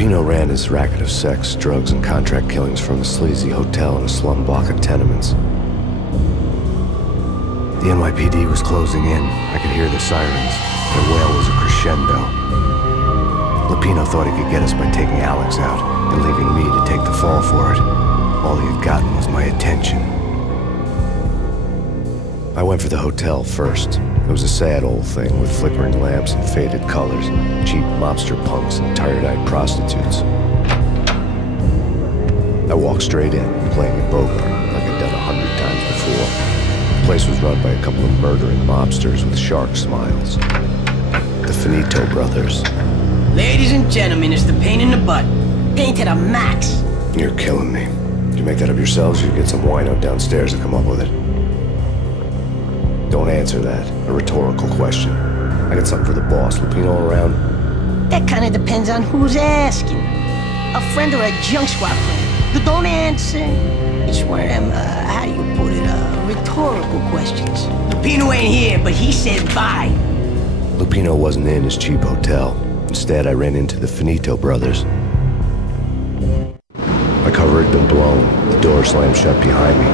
Lupino ran his racket of sex, drugs, and contract killings from a sleazy hotel in a slum block of tenements. The NYPD was closing in. I could hear the sirens. Their wail was a crescendo. Lupino thought he could get us by taking Alex out and leaving me to take the fall for it. All he had gotten was my attention. I went for the hotel first. It was a sad old thing with flickering lamps and faded colors, cheap mobster punks and tired-eyed prostitutes. I walked straight in, playing at Bogart like I'd done 100 times before. The place was run by a couple of murdering mobsters with shark smiles. The Finito brothers. Ladies and gentlemen, it's the Payne in the butt. Payne to the max. You're killing me. Did you make that up yourselves, or you get some wino downstairs to come up with it? Don't answer that. A rhetorical question. I got something for the boss. Lupino around? That kind of depends on who's asking. A friend or a junk squad friend. Don't answer. It's one of them, how do you put it, rhetorical questions. Lupino ain't here, but he said bye. Lupino wasn't in his cheap hotel. Instead, I ran into the Finito brothers. My cover had been blown. The door slammed shut behind me.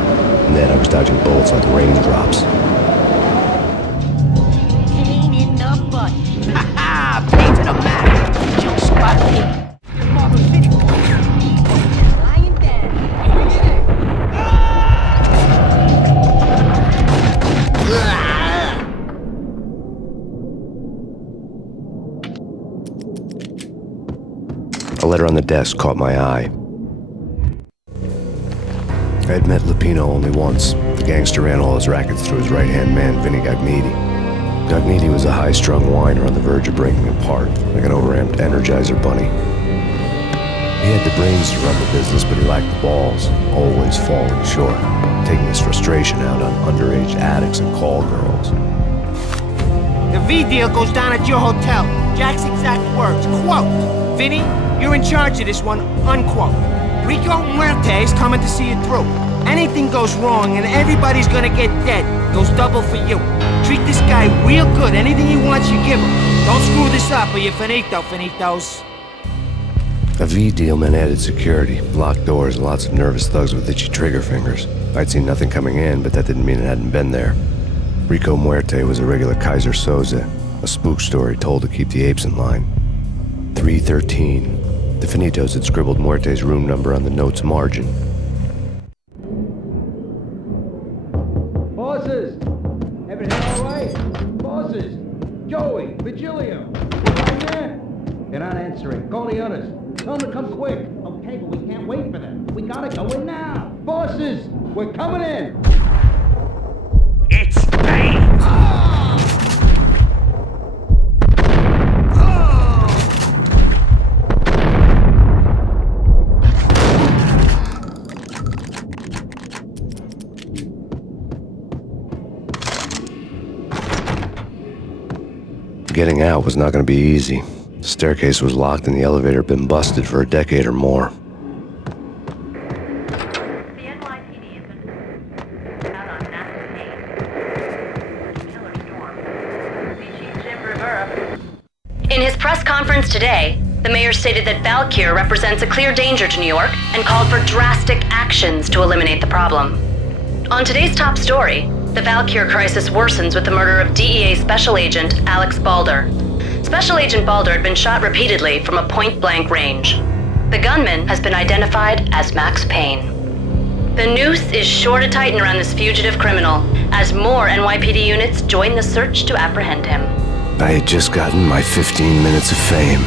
And then I was dodging bullets like raindrops. Payne in the butt. Ha ha! Payne to the max. Junk squad people. Your mama city. Lying down. A letter on the desk caught my eye. I had met Lupino only once. The gangster ran all his rackets through his right-hand man, Vinny Gagniti. Gagniti was a high-strung whiner on the verge of breaking apart, like an overamped Energizer bunny. He had the brains to run the business, but he lacked the balls, always falling short, taking his frustration out on underage addicts and call girls. The V deal goes down at your hotel. Jack's exact words, quote, "Vinny, you're in charge of this one," unquote. Rico Muerte is coming to see it through. Anything goes wrong and everybody's gonna get dead. Goes double for you. Treat this guy real good. Anything he wants, you give him. Don't screw this up or you're finito, finitos. A V deal meant added security, locked doors, and lots of nervous thugs with itchy trigger fingers. I'd seen nothing coming in, but that didn't mean it hadn't been there. Rico Muerte was a regular Kaiser Soze, a spook story told to keep the apes in line. 313. The Finitos had scribbled Muerte's room number on the note's margin. Bosses! Everything all right? Bosses! Joey! Vigilio! Right there? They're not answering. Call the others. Tell them to come quick. Okay, but we can't wait for them. We gotta go in now. Bosses! We're coming in! It's Payne! Getting out was not going to be easy. The staircase was locked and the elevator had been busted for a decade or more. The NYPD has been out on massive Payne. Killer storm. Chief Jim Rivera. In his press conference today, the mayor stated that Valkyr represents a clear danger to New York and called for drastic actions to eliminate the problem. On today's top story, the Valkyr crisis worsens with the murder of DEA Special Agent Alex Balder. Special Agent Balder had been shot repeatedly from a point-blank range. The gunman has been identified as Max Payne. The noose is sure to tighten around this fugitive criminal as more NYPD units join the search to apprehend him. I had just gotten my 15 minutes of fame.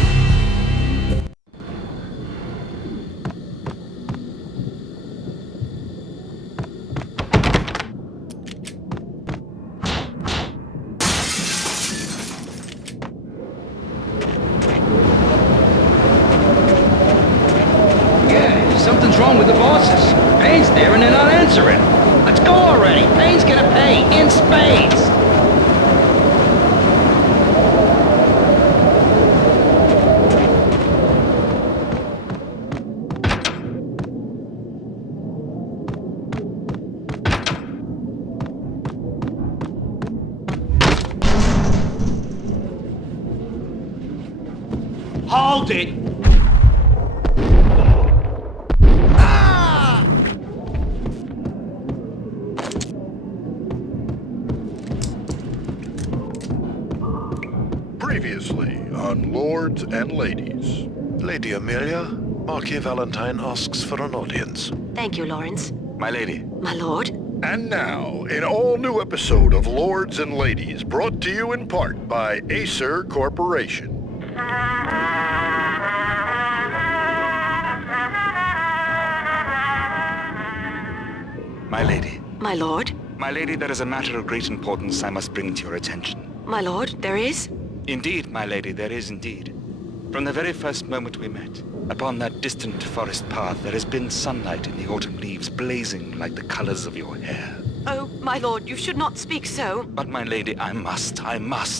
Something's wrong with the bosses. Payne's there and they're not answering. Let's go already. Payne's gonna pay in spades. Hold it! gentlemen, lords and ladies. Lady Amelia, Marquis Valentine asks for an audience. Thank you, Lawrence. My lady. My lord. And now, an all-new episode of Lords and Ladies, brought to you in part by Acer Corporation. My lady. My lord. My lady, there is a matter of great importance I must bring to your attention. My lord, there is? Indeed, my lady, there is indeed. From the very first moment we met, upon that distant forest path, there has been sunlight in the autumn leaves blazing like the colors of your hair. Oh, my lord, you should not speak so. But my lady, I must.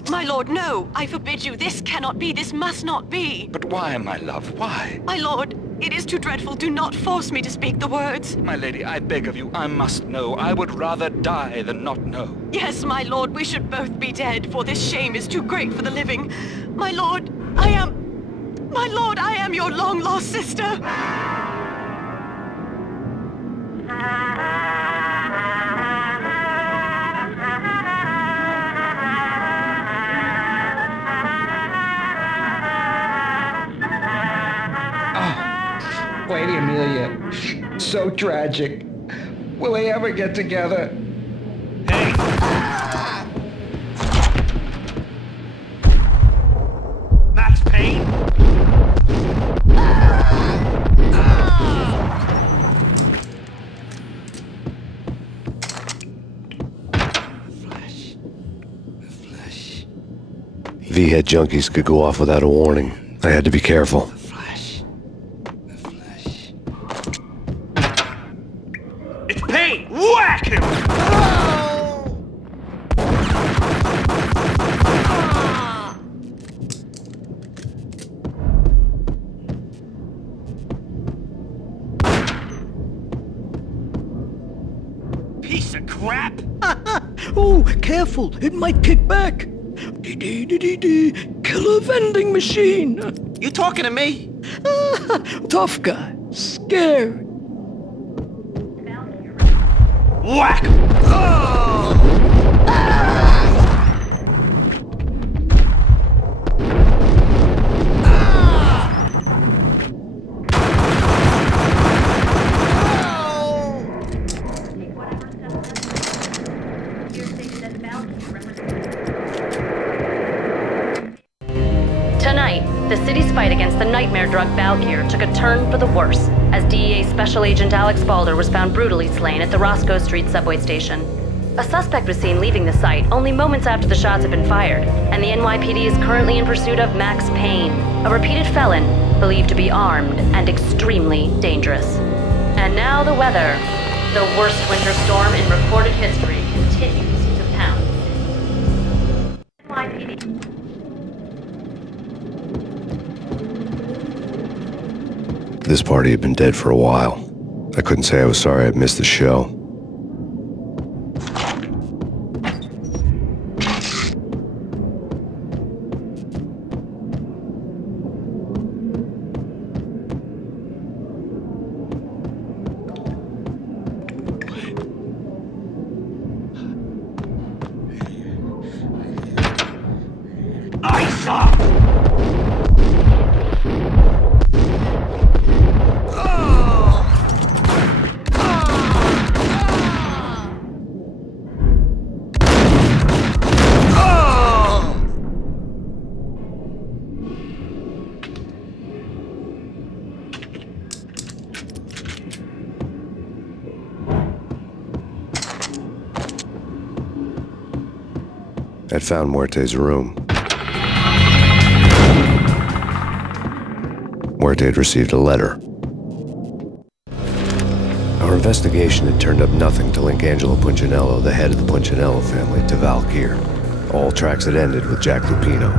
My lord, no! I forbid you. This cannot be. This must not be. But why, my love, why? My lord, it is too dreadful. Do not force me to speak the words. My lady, I beg of you, I must know. I would rather die than not know. Yes, my lord, we should both be dead, for this shame is too great for the living. My lord, I am your long-lost sister. Lady Amelia, so tragic. Will they ever get together? Hey! Max Payne? V-head junkies could go off without a warning. I had to be careful. It's Payne! Whack him! Piece of crap! Oh, careful! It might kick back! Dee-dee-dee-dee-dee! Killer vending machine! You talking to me? Tough guy. Scared. Whack! Tonight, the city's fight against the nightmare drug Valkyr took a turn for the worse as DEA Special Agent Alex Balder was found brutally slain at the Roscoe Street subway station. A suspect was seen leaving the site only moments after the shots had been fired, and the NYPD is currently in pursuit of Max Payne, a repeated felon believed to be armed and extremely dangerous. And now the weather. The worst winter storm in recorded history continues to pound. NYPD. This party had been dead for a while. I couldn't say I was sorry I'd missed the show. Ice up! I'd found Muerte's room. Muerte had received a letter. Our investigation had turned up nothing to link Angelo Punchinello, the head of the Punchinello family, to Valkyr. All tracks had ended with Jack Lupino.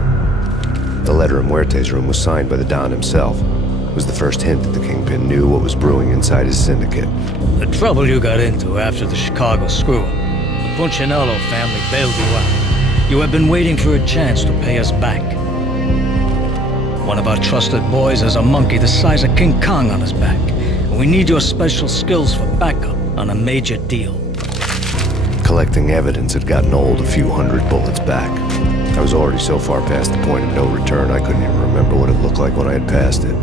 The letter in Muerte's room was signed by the Don himself. It was the first hint that the Kingpin knew what was brewing inside his syndicate. The trouble you got into after the Chicago screw-up. The Punchinello family bailed you out. You have been waiting for a chance to pay us back. One of our trusted boys has a monkey the size of King Kong on his back. And we need your special skills for backup on a major deal. Collecting evidence had gotten old a few hundred bullets back. I was already so far past the point of no return, I couldn't even remember what it looked like when I had passed it.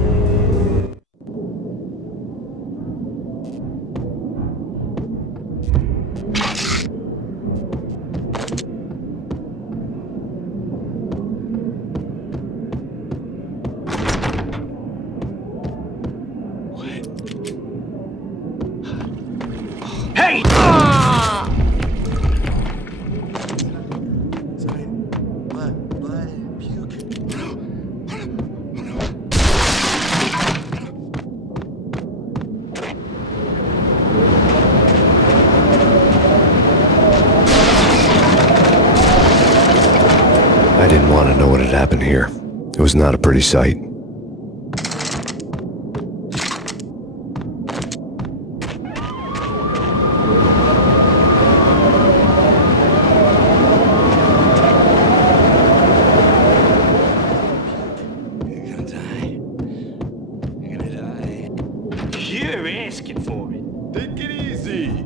Hey! I didn't want to know what had happened here. It was not a pretty sight. You're asking for it. Take it easy.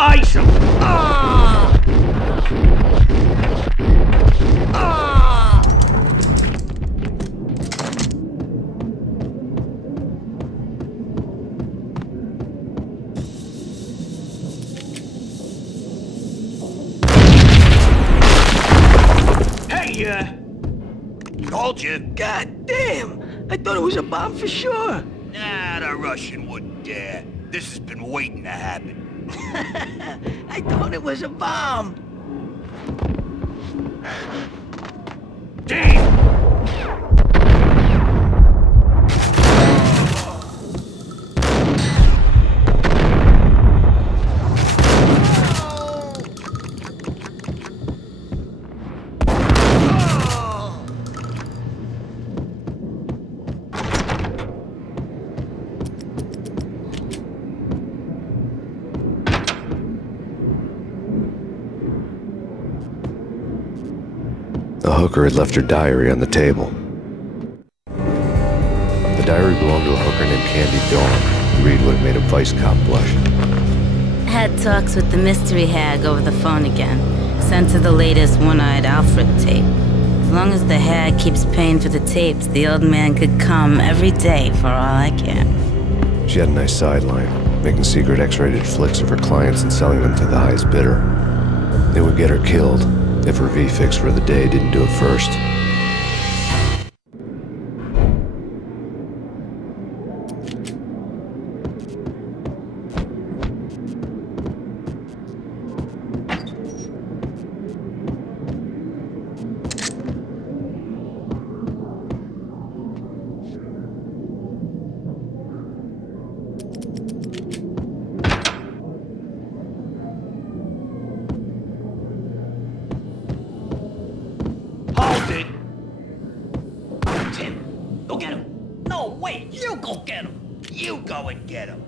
Ice him! Ah! Ah! Hey, told you. God damn! I thought it was a bomb for sure. Nah, the Russian wouldn't dare. This has been waiting to happen. I thought it was a bomb. Damn! The hooker had left her diary on the table. The diary belonged to a hooker named Candy Dawn. The read would have made a vice cop blush. Had talks with the mystery hag over the phone again. Sent her the latest One-Eyed Alfred tape. As long as the hag keeps paying for the tapes, the old man could come every day for all I care. She had a nice sideline, making secret X-rated flicks of her clients and selling them to the highest bidder. It would get her killed if her V-fix for the day didn't do it first. Hold it! Tim, go get him. No, wait, you go get him. You go and get him.